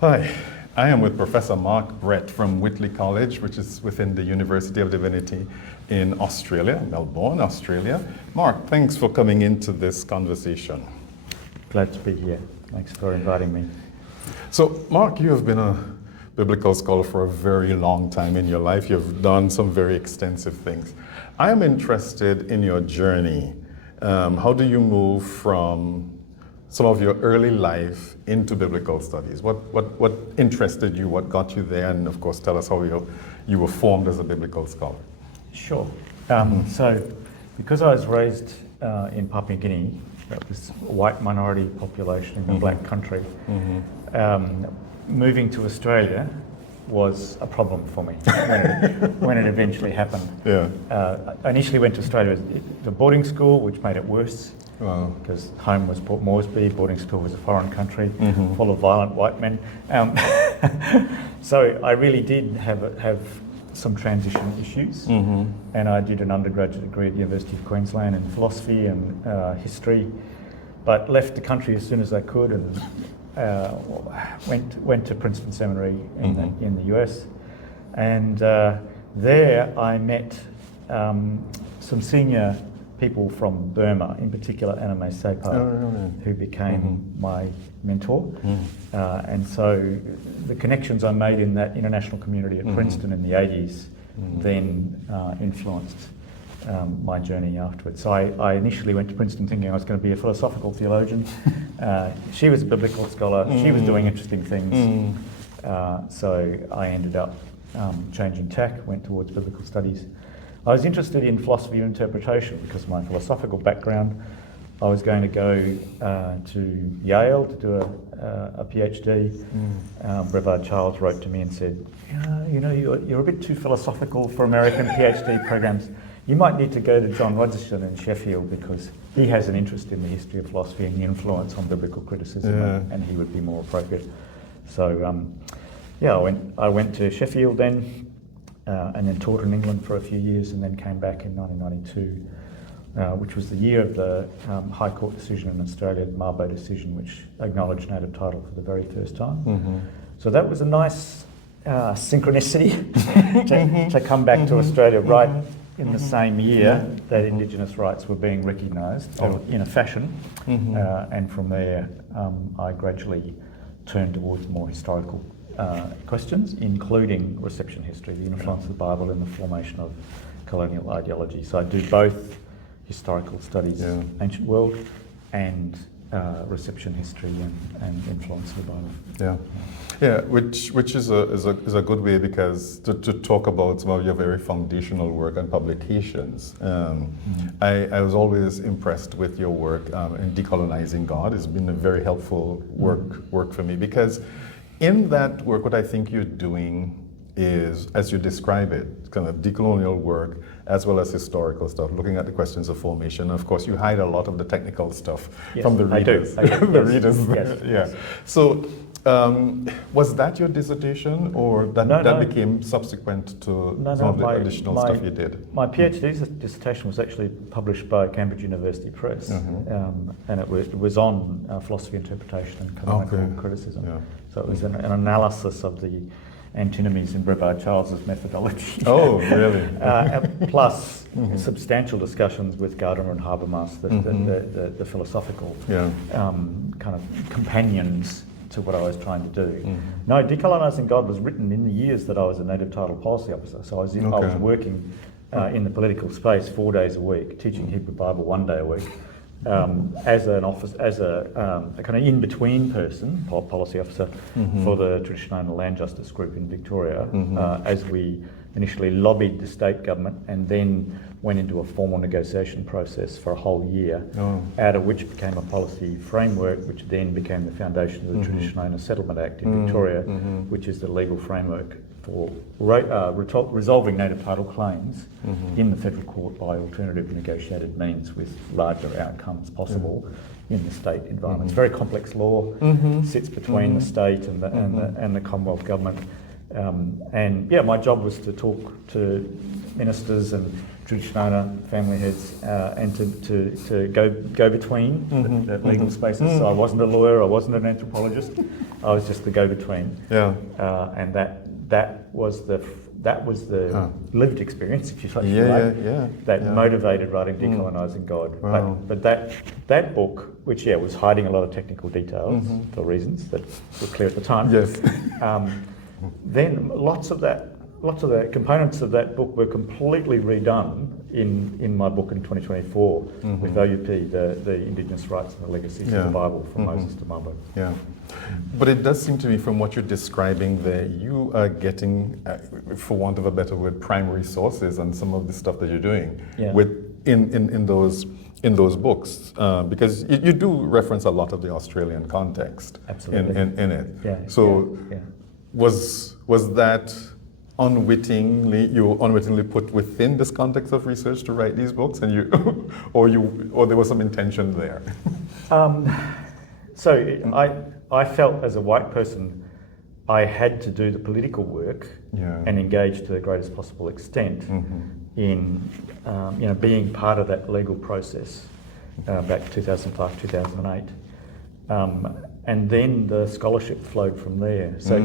Hi, I am with Professor Mark Brett from Whitley College, which is within the University of Divinity in Australia, Melbourne, Australia. Mark, thanks for coming into this conversation. Glad to be here. Thanks for inviting me. So, Mark, you have been a biblical scholar for a very long time in your life. You've done some very extensive things. I am interested in your journey. How do you move from some of your early life into biblical studies? What interested you? What got you there? And of course, tell us how you were formed as a biblical scholar. Sure. So, because I was raised in Papua New Guinea, that was a white minority population in the black country, moving to Australia was a problem for me when it eventually happened. Yeah. I initially went to Australia as a boarding school, which made it worse. Wow. Because home was Port Moresby, boarding school was a foreign country, full of violent white men. So I really did have some transition issues, and I did an undergraduate degree at the University of Queensland in philosophy and history, but left the country as soon as I could and went to Princeton Seminary in the US, and there I met some senior people from Burma, in particular Anime Sepa, who became my mentor. And so the connections I made in that international community at Princeton in the 80s then influenced my journey afterwards. So I initially went to Princeton thinking I was going to be a philosophical theologian. She was a biblical scholar. She was doing interesting things. So I ended up changing tack, went towards biblical studies. I was interested in philosophy and interpretation because of my philosophical background. I was going to go to Yale to do a PhD. Brevard Charles wrote to me and said, you're a bit too philosophical for American PhD programs. You might need to go to John Rogerson in Sheffield because he has an interest in the history of philosophy and the influence on biblical criticism, and he would be more appropriate. So, I went to Sheffield then, and then taught in England for a few years, and then came back in 1992, which was the year of the High Court decision in Australia, the Mabo decision, which acknowledged native title for the very first time. So that was a nice synchronicity to come back to Australia right in the same year that Indigenous rights were being recognised in a fashion, and from there I gradually turned towards more historical questions, including reception history, the influence of the Bible in the formation of colonial ideology. So I do both historical studies, ancient world, and reception history and influence of the Bible. Yeah, which is a good way because to talk about some of your very foundational work and publications. I was always impressed with your work in Decolonizing God. It's been a very helpful work for me because in that work, what I think you're doing is, as you describe it, kind of decolonial work as well as historical stuff, looking at the questions of formation. Of course, you hide a lot of the technical stuff from the readers. I do. The readers. Yes. So, was that your dissertation, or that became subsequent to some of the additional stuff you did? My PhD dissertation was actually published by Cambridge University Press, and it was on philosophy, interpretation, and canonical criticism. So it was an analysis of the antinomies in Brevard Charles's methodology. Oh, really? Plus substantial discussions with Gardner and Habermas, the philosophical kind of companions to what I was trying to do. No, Decolonizing God was written in the years that I was a native title policy officer. So I was working in the political space 4 days a week, teaching Hebrew Bible 1 day a week. As a kind of in-between person, policy officer, for the Traditional Owner Land Justice Group in Victoria, as we initially lobbied the state government and then went into a formal negotiation process for a whole year, out of which became a policy framework, which then became the foundation of the Traditional Owner Settlement Act in Victoria, which is the legal framework for resolving native title claims in the federal court by alternative negotiated means with larger outcomes possible in the state environment. It's very complex law, sits between the state and the Commonwealth government. My job was to talk to ministers and tradition owner, family heads, and to go between the legal spaces. So I wasn't a lawyer, I wasn't an anthropologist, I was just the go between. Yeah. And that was the lived experience, if you like, that motivated writing Decolonising God. Wow. But that book, which was hiding a lot of technical details for reasons that were clear at the time. Yes. Then lots of the components of that book were completely redone in my book in 2024 with OUP, the Indigenous Rights and the Legacies of the Bible, from Moses to Mabo. Yeah. But it does seem to me, from what you're describing there, you are getting, for want of a better word, primary sources on some of the stuff that you're doing in those books, because you do reference a lot of the Australian context in it. Yeah. So was that unwittingly put within this context of research to write these books, and or there was some intention there? So I felt, as a white person, I had to do the political work and engage to the greatest possible extent in being part of that legal process back 2005, 2008. And then the scholarship flowed from there. So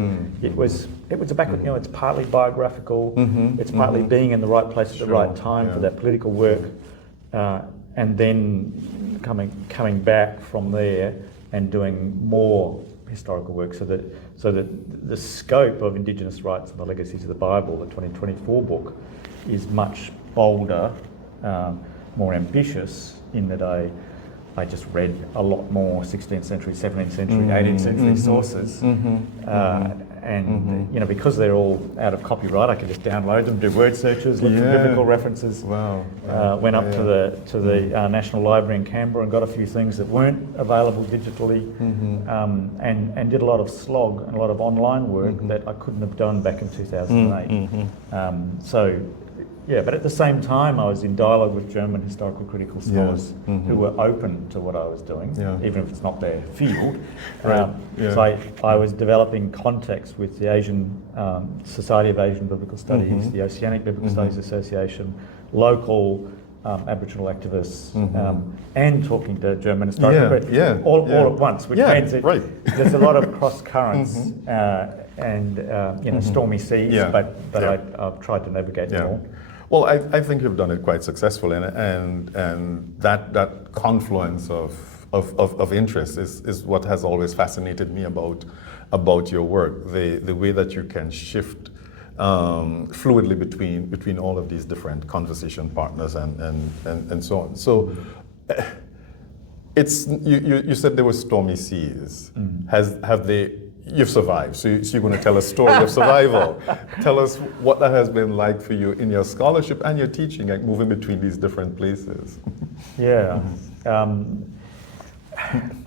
it was a backward, it's partly biographical, it's partly being in the right place at the right time for that political work, and then coming back from there and doing more historical work, so that the scope of Indigenous Rights and the Legacies of the Bible, the 2024 book, is much bolder, more ambitious, in that I just read a lot more 16th century, 17th century, 18th century sources, and because they're all out of copyright, I could just download them, do word searches, look for biblical references. Wow. Went up to the National Library in Canberra and got a few things that weren't available digitally, and did a lot of slog and a lot of online work that I couldn't have done back in 2008. But at the same time, I was in dialogue with German historical critical scholars who were open to what I was doing, even if it's not their field. So I was developing contacts with the Asian Society of Asian Biblical Studies, the Oceanic Biblical Studies Association, local Aboriginal activists, and talking to German historical all at once, which means that there's a lot of cross currents and stormy seas, but I've tried to navigate them all. Well, I think you've done it quite successfully, and that confluence of interest is what has always fascinated me about your work. The way that you can shift fluidly between all of these different conversation partners and so on. So it's you said there were stormy seas. Have they? You've survived, so you're going to tell a story of survival. Tell us what that has been like for you in your scholarship and your teaching, like moving between these different places. I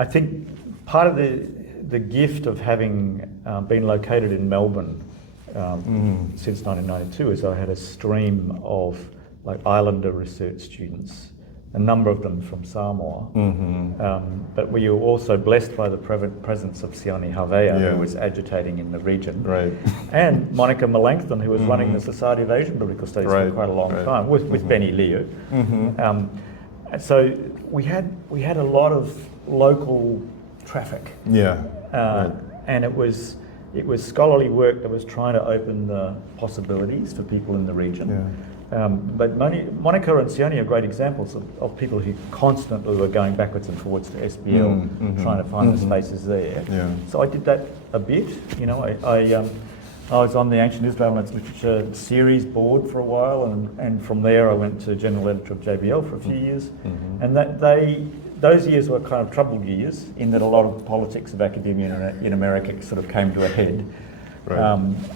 think part of the gift of having been located in Melbourne since 1992 is I had a stream of Islander research students, a number of them from Samoa, but we were also blessed by the presence of Sione Havea, who was agitating in the region, and Monica Melanchthon, who was running the Society of Asian Biblical Studies for quite a long time, with Benny Leo. So we had a lot of local traffic, and it was scholarly work that was trying to open the possibilities for people in the region. But Monica and Sione are great examples of people who constantly were going backwards and forwards to SBL, trying to find the spaces there. So I did that a bit. I was on the Ancient Israel and its Literature Series board for a while, and from there I went to General Editor of JBL for a few years. And those years were kind of troubled years, in that a lot of politics of academia in America sort of came to a head.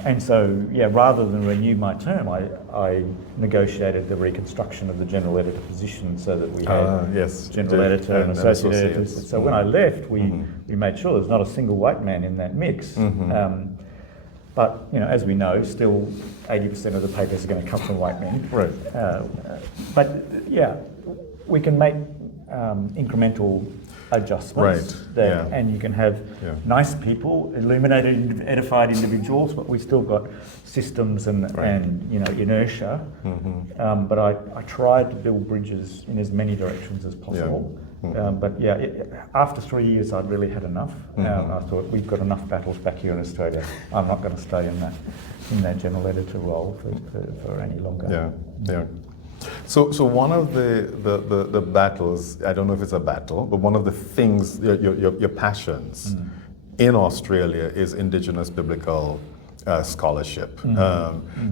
And so, rather than renew my term, I negotiated the reconstruction of the general editor position, so that we had general editor and associate editors. So when I left, we made sure there was not a single white man in that mix. But as we know, still 80% of the papers are going to come from white men. But we can make incremental adjustments. And you can have nice people, illuminated, edified individuals, but we still got systems and inertia. But I tried to build bridges in as many directions as possible. After 3 years, I'd really had enough. I thought, we've got enough battles back here in Australia. I'm not going to stay in that general editor role for any longer. So one of the battles, I don't know if it's a battle, but one of the things, your passions in Australia is Indigenous biblical scholarship.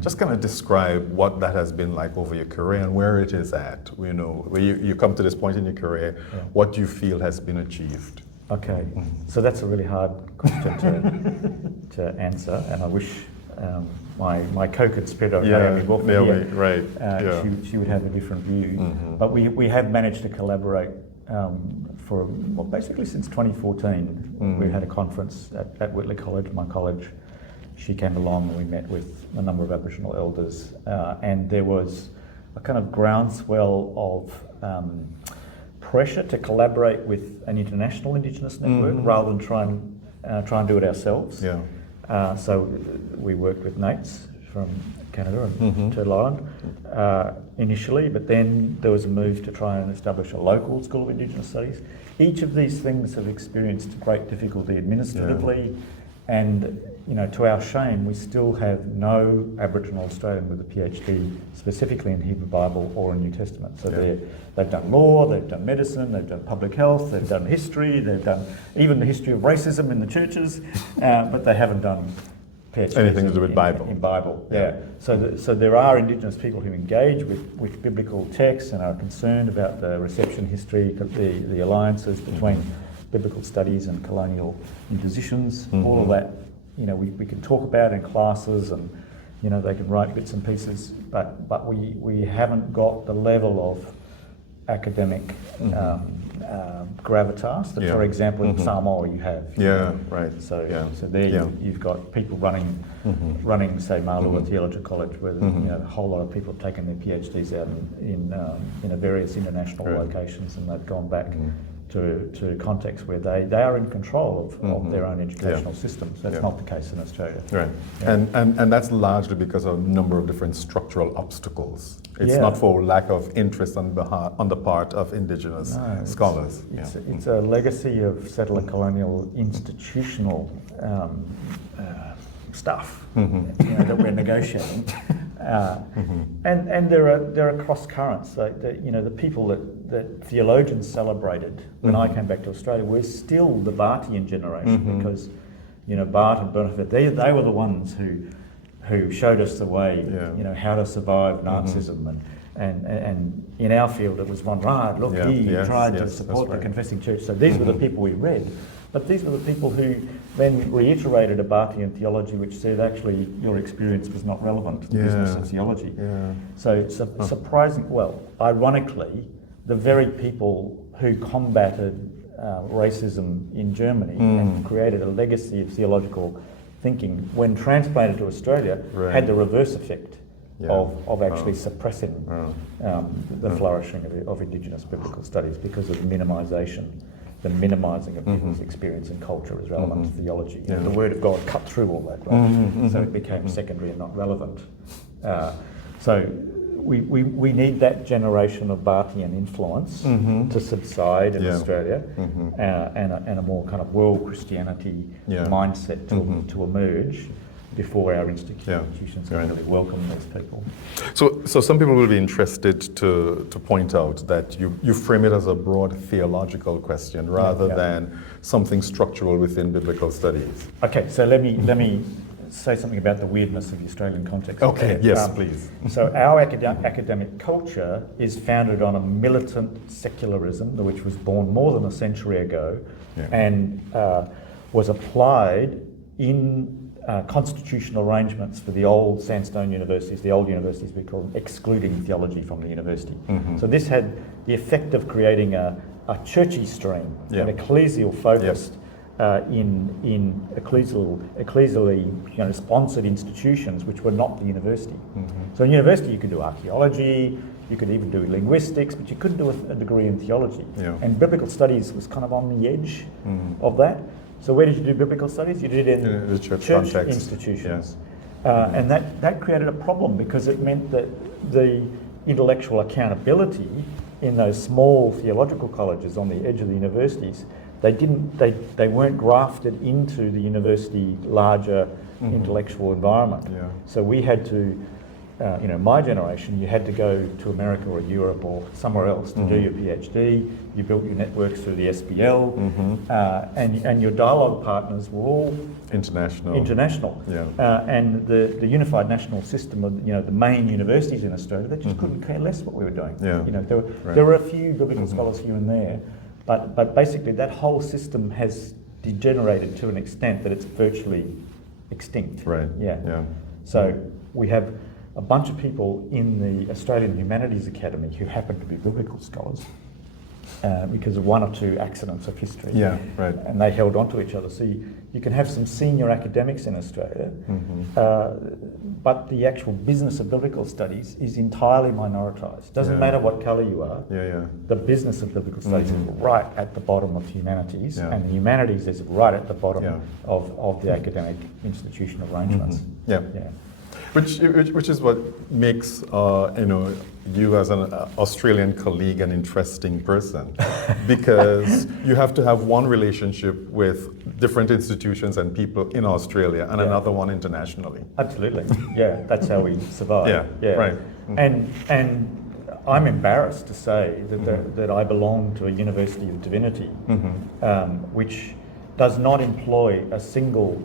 Just kind of describe what that has been like over your career and where it is at. You know, where you come to this point in your career, what you feel has been achieved. Okay, so that's a really hard question to answer, and I wish my co-conspirator Naomi Walker here, she would have a different view. But we have managed to collaborate for basically since 2014. We had a conference at Whitley College, my college. She came along and we met with a number of Aboriginal elders, and there was a kind of groundswell of pressure to collaborate with an international Indigenous network rather than try and do it ourselves. So we worked with Nates from Canada and Turtle Island initially, but then there was a move to try and establish a local School of Indigenous Studies. Each of these things have experienced great difficulty administratively, and to our shame, we still have no Aboriginal Australian with a PhD specifically in Hebrew Bible or in New Testament. So they've done law, they've done medicine, they've done public health, they've done history, they've done even the history of racism in the churches, but they haven't done PhDs anything to do with Bible. In Bible, So there are Indigenous people who engage with biblical texts and are concerned about the reception history, the alliances between biblical studies and colonial impositions. All of that, we can talk about in classes, and they can write bits and pieces, but we haven't got the level of academic gravitas that, for example, in Samoa you have. So there you've got people running, say, Marlua Theological College, where a whole lot of people have taken their PhDs out in various international locations, and they've gone back to contexts where they are in control of their own educational systems. That's not the case in Australia. And that's largely because of a number of different structural obstacles. It's not for lack of interest on the part of Indigenous scholars. It's a legacy of settler colonial institutional stuff that we're negotiating. And there are cross currents. The people that theologians celebrated when I came back to Australia were still the Bartian generation, because Bart and Bernadette, they were the ones who showed us the way, how to survive Nazism, and in our field it was von Rad. Look, he tried to support the confessing church. So these were the people we read. But these were the people who then reiterated a Bartian theology which said, actually, your experience was not relevant to business sociology. So ironically, the very people who combated racism in Germany and created a legacy of theological thinking, when transplanted to Australia, had the reverse effect of actually suppressing the flourishing of Indigenous biblical studies because of the minimising of people's experience and culture as relevant to theology. The Word of God cut through all that, right? So it became secondary and not relevant. So we need that generation of Bartian influence to subside in Australia, and a more kind of world Christianity mindset to emerge before our institutions can really welcome these people. So some people will be interested to point out that you frame it as a broad theological question rather than something structural within biblical studies. Okay, so let me say something about the weirdness of the Australian context. Okay, yes, please. So our academic culture is founded on a militant secularism, which was born more than a century ago, and was applied in constitutional arrangements for the old sandstone universities, the old universities we call them, excluding theology from the university. So this had the effect of creating a churchy stream, an ecclesial focused in ecclesially sponsored institutions which were not the university. So in university you could do archaeology, You could even do linguistics, but you couldn't do a degree in theology. Yeah. And biblical studies was kind of on the edge of that. So where did you do biblical studies? You did it in the church context. institutions. And that created a problem because it meant that the intellectual accountability in those small theological colleges on the edge of the universities, they weren't grafted into the university larger intellectual environment. Yeah. So we had to, my generation, you had to go to America or Europe or somewhere else to do your PhD. You built your networks through the SBL, and your dialogue partners were all international. Yeah. And the unified national system of the main universities in Australia, they just couldn't care less what we were doing. Yeah. There were a few biblical scholars here and there, but basically that whole system has degenerated to an extent that it's virtually extinct. Right. Yeah. So we have a bunch of people in the Australian Humanities Academy who happen to be biblical scholars because of one or two accidents of history. Yeah, right. And they held on to each other. So you can have some senior academics in Australia, but the actual business of biblical studies is entirely minoritised. Doesn't matter what colour you are. Yeah. The business of biblical studies is right at the bottom of humanities, and the humanities is right at the bottom of the academic institutional arrangements. Yeah. Which is what makes you as an Australian colleague an interesting person, because you have to have one relationship with different institutions and people in Australia and another one internationally. Absolutely, yeah, that's how we survive. Yeah. Right. And I'm embarrassed to say that I belong to a University of Divinity, which does not employ a single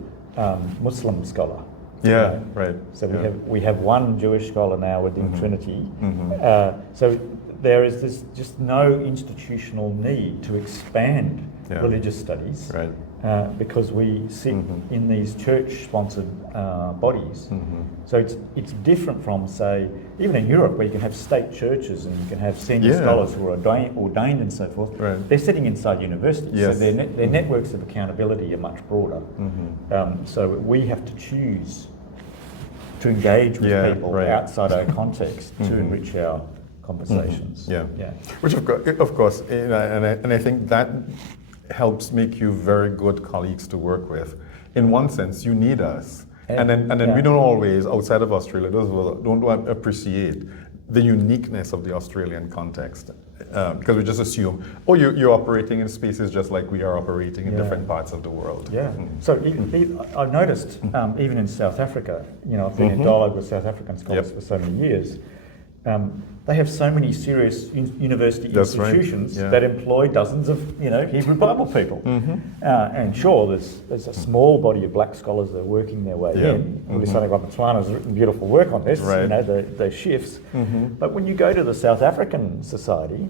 Muslim scholar. Yeah, right. So we have one Jewish scholar now within Trinity. So there is just no institutional need to expand religious studies, right? Because we sit in these church-sponsored bodies. So it's different from, say, even in Europe, where you can have state churches and you can have senior scholars who are ordained and so forth. Right. They're sitting inside universities, so their networks of accountability are much broader. So we have to choose to engage with people outside our context to enrich our conversations. Yeah. Which of course, and I think that helps make you very good colleagues to work with. In one sense, you need us, and then we don't always, outside of Australia, don't appreciate the uniqueness of the Australian context, because we just assume, you're operating in spaces just like we are operating in different parts of the world. Yeah. So I've noticed, even in South Africa, I've been in dialogue with South African scholars for so many years. They have so many serious university institutions that employ dozens of Hebrew Bible people, and sure, there's a small body of black scholars that are working their way in. Ulisani Ramatwana has written beautiful work on this. Their shifts. But when you go to the South African Society,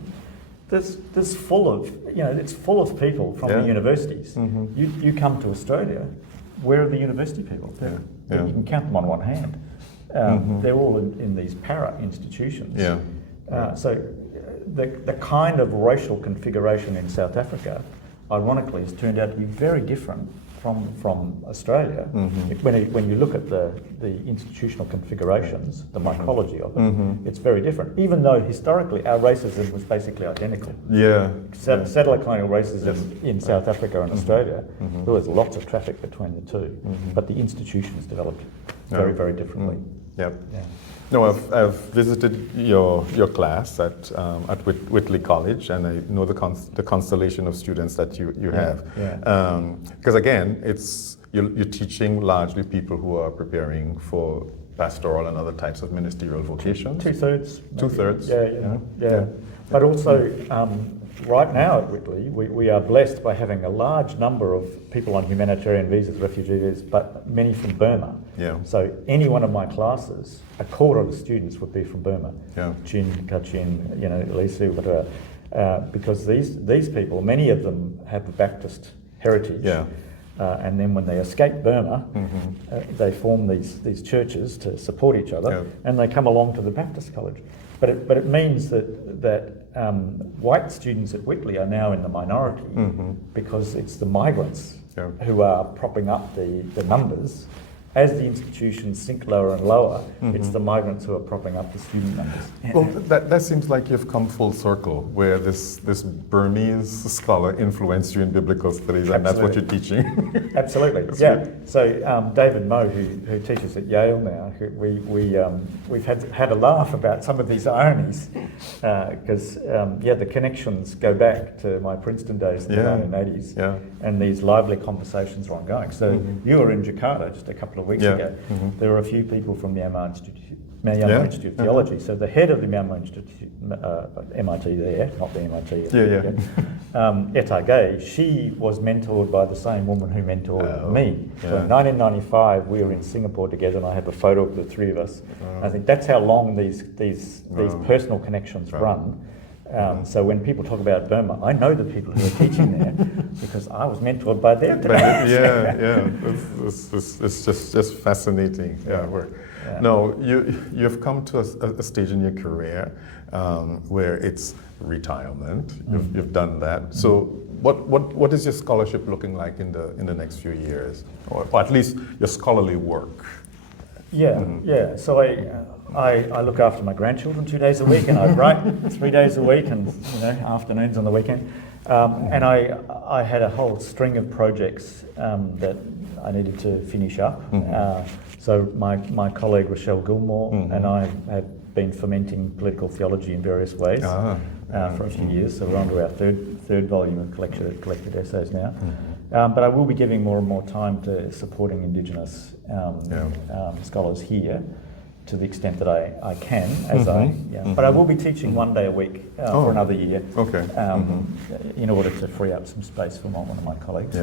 there's full of it's full of people from the universities. You come to Australia, where are the university people? You can count them on one hand. They're all in these para institutions. So the kind of racial configuration in South Africa, ironically, has turned out to be very different from Australia. When you look at the institutional configurations, the mycology of it, it's very different. Even though historically our racism was basically identical. Settler colonial racism in South Africa and Australia, there was lots of traffic between the two, but the institutions developed very, very differently. No, I've visited your class at Whitley College, and I know the constellation of students that you have. Because again, you're teaching largely people who are preparing for pastoral and other types of ministerial vocations. Two-thirds. Yeah. But also, right now at Whitley, we are blessed by having a large number of people on humanitarian visas, refugee visas, but many from Burma. So any one of my classes, a quarter of the students would be from Burma. Chin, Kachin, Lisu, whatever. Because these people, many of them have a Baptist heritage. And then when they escape Burma, they form these churches to support each other, and they come along to the Baptist college. But it means that white students at Whitley are now in the minority because it's the migrants who are propping up the numbers, as the institutions sink lower and lower, it's the migrants who are propping up the student numbers. Well, that seems like you've come full circle, where this Burmese scholar influenced you in biblical studies, and that's what you're teaching. Absolutely, yeah. Good. So David Moe, who teaches at Yale now, we've had a laugh about some of these ironies, because the connections go back to my Princeton days in the 1980s, and these lively conversations are ongoing. So you were in Jakarta just a couple of weeks ago. There were a few people from the Myanmar Institute of Theology. So the head of the Myanmar Institute, MIT there, not the MIT. Etta Gay, she was mentored by the same woman who mentored me. So in 1995, we were in Singapore together, and I have a photo of the three of us. I think that's how long these personal connections run. So when people talk about Burma, I know the people who are teaching there because I was mentored by them today. It's just fascinating. No, you've come to a stage in your career where it's retirement. You've done that. So what is your scholarship looking like in the next few years, or at least your scholarly work? So I look after my grandchildren 2 days a week, and I write 3 days a week, and afternoons on the weekend. And I had a whole string of projects that I needed to finish up. So my colleague Rochelle Gilmore and I have been fermenting political theology in various ways for a few years. So we're on to our third volume of collected essays now. But I will be giving more and more time to supporting Indigenous scholars here, to the extent that I can, but I will be teaching 1 day a week for another year, in order to free up some space for one of my colleagues.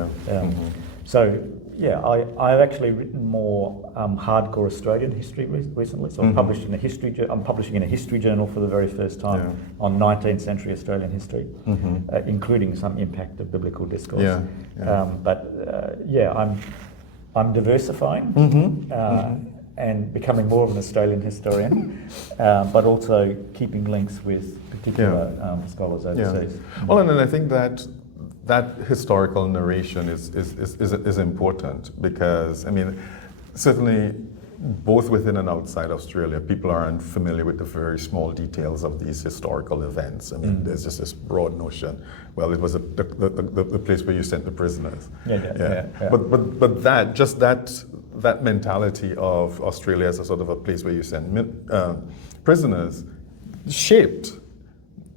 I've actually written more hardcore Australian history recently. So I'm publishing in a history journal for the very first time on 19th century Australian history, including some impact of biblical discourse. I'm diversifying. And becoming more of an Australian historian, but also keeping links with particular scholars overseas. Well, and I think that historical narration is important, because, I mean, certainly both within and outside Australia, people aren't familiar with the very small details of these historical events. I mean, there's just this broad notion. Well, it was the place where you sent the prisoners. But that mentality of Australia as a sort of a place where you send prisoners shaped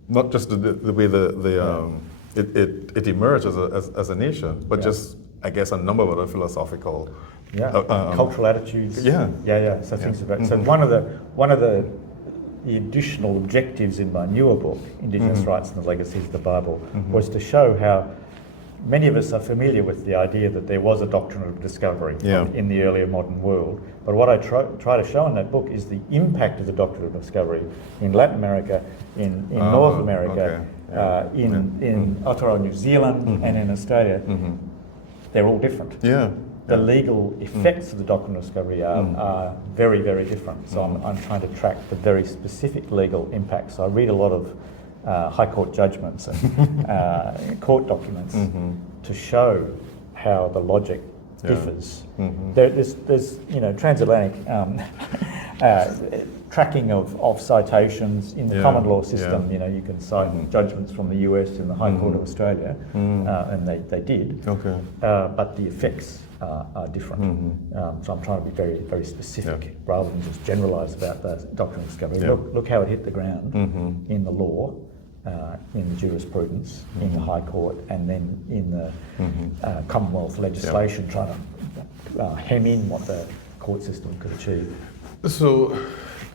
not just the way it emerged as a nation, but just, I guess, a number of other philosophical cultural attitudes. So things about so one of the additional objectives in my newer book, Indigenous Rights and the Legacies of the Bible, was to show how many of us are familiar with the idea that there was a doctrine of discovery in the earlier modern world. But what I try to show in that book is the impact of the doctrine of discovery in Latin America, in North America, in Aotearoa New Zealand, and in Australia. They're all different. The legal effects of the doctrine of discovery are very, very different. So I'm trying to track the very specific legal impacts. So I read a lot of High Court judgments and court documents to show how the logic differs. There's transatlantic tracking of citations in the common law system. You can cite judgments from the US in the High Court of Australia, and they did. But the effects are different. So I'm trying to be very, very specific rather than just generalise about the doctrine of discovery. Look how it hit the ground in the law. In the jurisprudence, in the High Court, and then in the Commonwealth legislation, trying to hem in what the court system could achieve. So,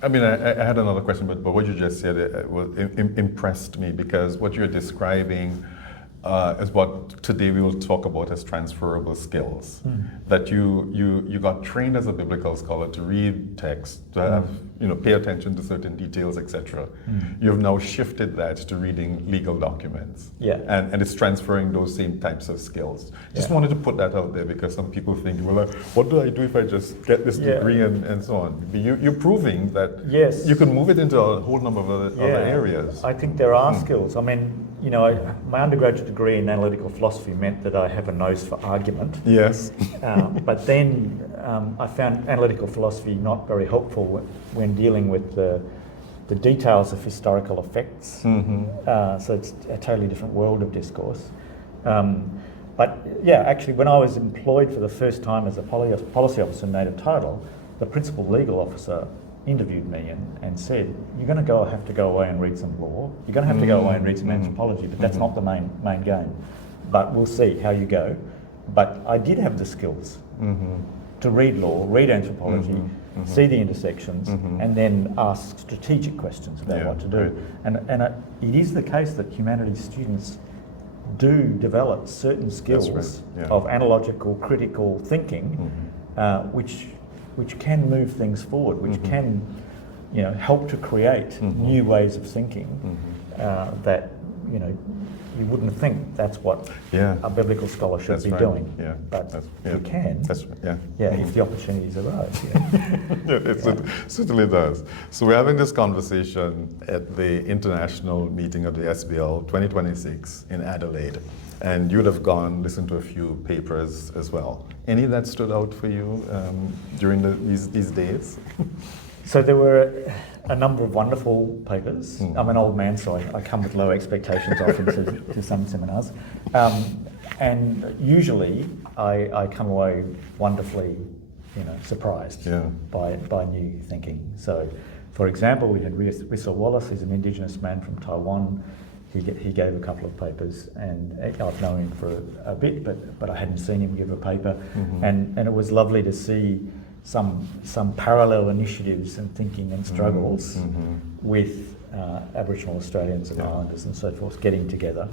I mean, I had another question, but what you just said impressed me, because what you're describing is what today we will talk about as transferable skills. That you got trained as a biblical scholar to read text, to have, pay attention to certain details, etc. You've now shifted that to reading legal documents. And it's transferring those same types of skills. Just wanted to put that out there, because some people think, well, what do I do if I just get this degree and so on? You're proving that you can move it into a whole number of other areas. I think there are skills. I mean, my undergraduate degree in analytical philosophy meant that I have a nose for argument. Yes. But then I found analytical philosophy not very helpful when dealing with the details of historical effects. So it's a totally different world of discourse. But yeah, actually, when I was employed for the first time as a policy officer in native title, the principal legal officer interviewed me and said, "You're going to have to go away and read some law. You're going to have to go away and read some anthropology, but that's not the main game. But we'll see how you go." But I did have the skills to read law, read anthropology, see the intersections, and then ask strategic questions about what to do. Right. And it is the case that humanities students do develop certain skills of analogical, critical thinking, which can move things forward, which can, help to create new ways of thinking that, you wouldn't think that's what a biblical scholar should be doing. Yeah. But you can. That's right. If the opportunities arise. It certainly does. So we're having this conversation at the international meeting of the SBL 2026 in Adelaide. And you'd have listened to a few papers as well. Any that stood out for you during these days? So there were a number of wonderful papers. I'm an old man, so I come with low expectations often to some seminars. And usually I come away wonderfully, surprised by new thinking. So, for example, we had Rissel Wallace, who's an Indigenous man from Taiwan. He gave a couple of papers, and I've known him for a bit, but I hadn't seen him give a paper, and it was lovely to see some parallel initiatives and thinking and struggles with Aboriginal Australians and Islanders and so forth getting together.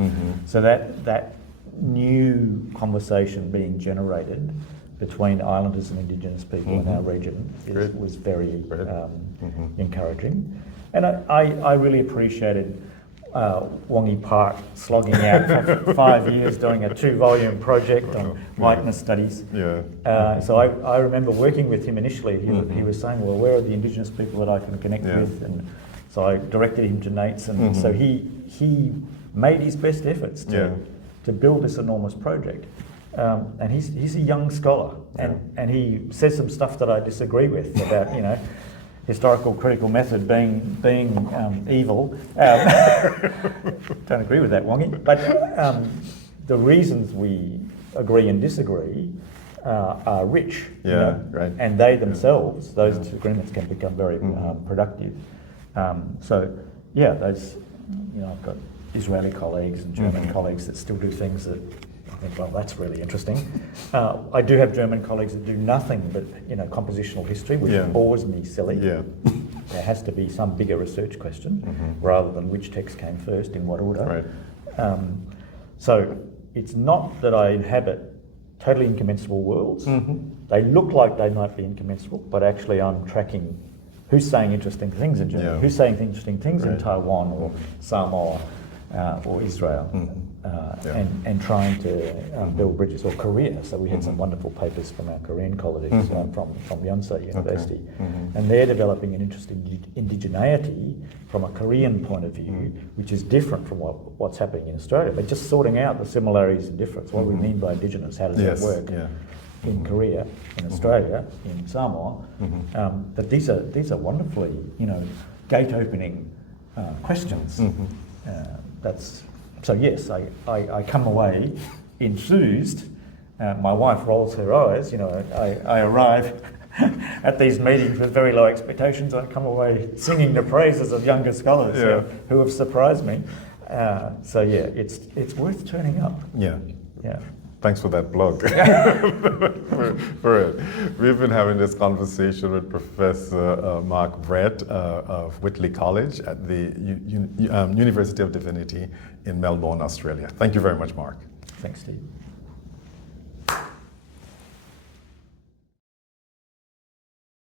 So that new conversation being generated between Islanders and Indigenous people in our region was very encouraging, and I really appreciated Wongi Park slogging out for 5 years doing a 2-volume project on whiteness studies. So I remember working with him initially. He was saying, well, where are the Indigenous people that I can connect with? And so I directed him to Nate's, and so he made his best efforts to build this enormous project. And he's a young scholar, and he says some stuff that I disagree with about, historical critical method being evil. Don't agree with that, Wongi. But the reasons we agree and disagree are rich. And they themselves, those disagreements can become very productive. Those, I've got Israeli colleagues and German colleagues that still do things that I think, well, that's really interesting. I do have German colleagues that do nothing but, compositional history, which bores me silly. There has to be some bigger research question, rather than which text came first in what order. So it's not that I inhabit totally incommensurable worlds. They look like they might be incommensurable, but actually I'm tracking who's saying interesting things in Germany, who's saying interesting things in Taiwan or Samoa or Israel. And trying to build bridges, or Korea. So we had some wonderful papers from our Korean colleagues from Yonsei University, and they're developing an interest in indigeneity from a Korean point of view, which is different from what's happening in Australia. They're just sorting out the similarities and difference. What we mean by indigenous, how does that work in Korea, in Australia, in Samoa? But these are wonderfully, gate-opening questions. So yes, I come away enthused. My wife rolls her eyes. I arrive at these meetings with very low expectations. I come away singing the praises of younger scholars who have surprised me. It's worth turning up. Thanks for that plug. for it. We've been having this conversation with Professor Mark Brett of Whitley College at the University of Divinity in Melbourne, Australia. Thank you very much, Mark. Thanks, Steve.